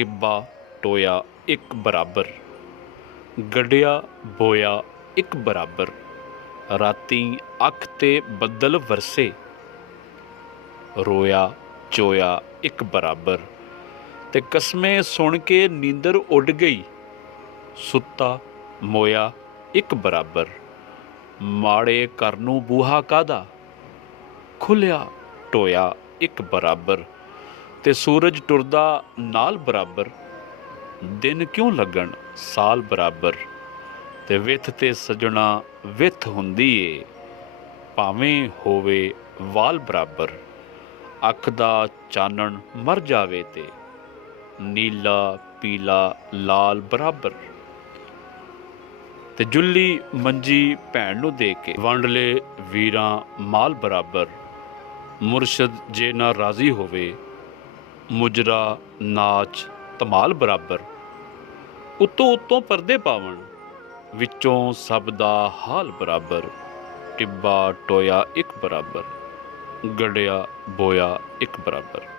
ਟਿੱਬਾ ਟੋਇਆ ਇੱਕ ਬਰਾਬਰ, ਗੱਡਿਆ ਬੋਇਆ ਇੱਕ ਬਰਾਬਰ, ਰਾਤੀ ਅੱਖ ਤੇ ਬੱਦਲ ਵਰਸੇ, ਰੋਇਆ ਚੋਇਆ ਇੱਕ ਬਰਾਬਰ, ਤੇ ਕਸਮੇ ਸੁਣ ਕੇ ਨੀਂਦਰ ਉੱਡ ਗਈ, ਸੁੱਤਾ ਮੋਇਆ ਇੱਕ ਬਰਾਬਰ। ਮਾੜੇ ਘਰ ਨੂੰ ਬੂਹਾ ਕਾਹਦਾ, ਖੁੱਲਿਆ ਟੋਇਆ ਇੱਕ ਬਰਾਬਰ, ਤੇ ਸੂਰਜ ਟੁਰਦਾ ਨਾਲ ਬਰਾਬਰ, ਦਿਨ ਕਿਉਂ ਲੱਗਣ ਸਾਲ ਬਰਾਬਰ। ਤੇ ਵਿੱਥ ਤੇ ਸਜਣਾ ਵਿੱਥ ਹੁੰਦੀ ਏ, ਭਾਵੇਂ ਹੋਵੇ ਵਾਲ ਬਰਾਬਰ। ਅੱਖ ਦਾ ਚਾਨਣ ਮਰ ਜਾਵੇ ਤੇ ਨੀਲਾ ਪੀਲਾ ਲਾਲ ਬਰਾਬਰ। ਤੇ ਜੁੱਲੀ ਮੰਜੀ ਭੈਣ ਨੂੰ ਦੇ ਕੇ ਵੰਡ ਲੈ ਵੀਰਾਂ ਮਾਲ ਬਰਾਬਰ। ਮੁਰਸ਼ਦ ਜੇ ਨਾ ਰਾਜ਼ੀ ਹੋਵੇ, ਮੁਜਰਾ ਨਾਚ ਧਮਾਲ ਬਰਾਬਰ। ਉੱਤੋਂ ਉੱਤੋਂ ਪਰਦੇ ਪਾਵਣ, ਵਿੱਚੋਂ ਸਭ ਦਾ ਹਾਲ ਬਰਾਬਰ। ਟਿੱਬਾ ਟੋਇਆ ਇੱਕ ਬਰਾਬਰ, ਗੱਡਿਆ ਬੋਇਆ ਇੱਕ ਬਰਾਬਰ।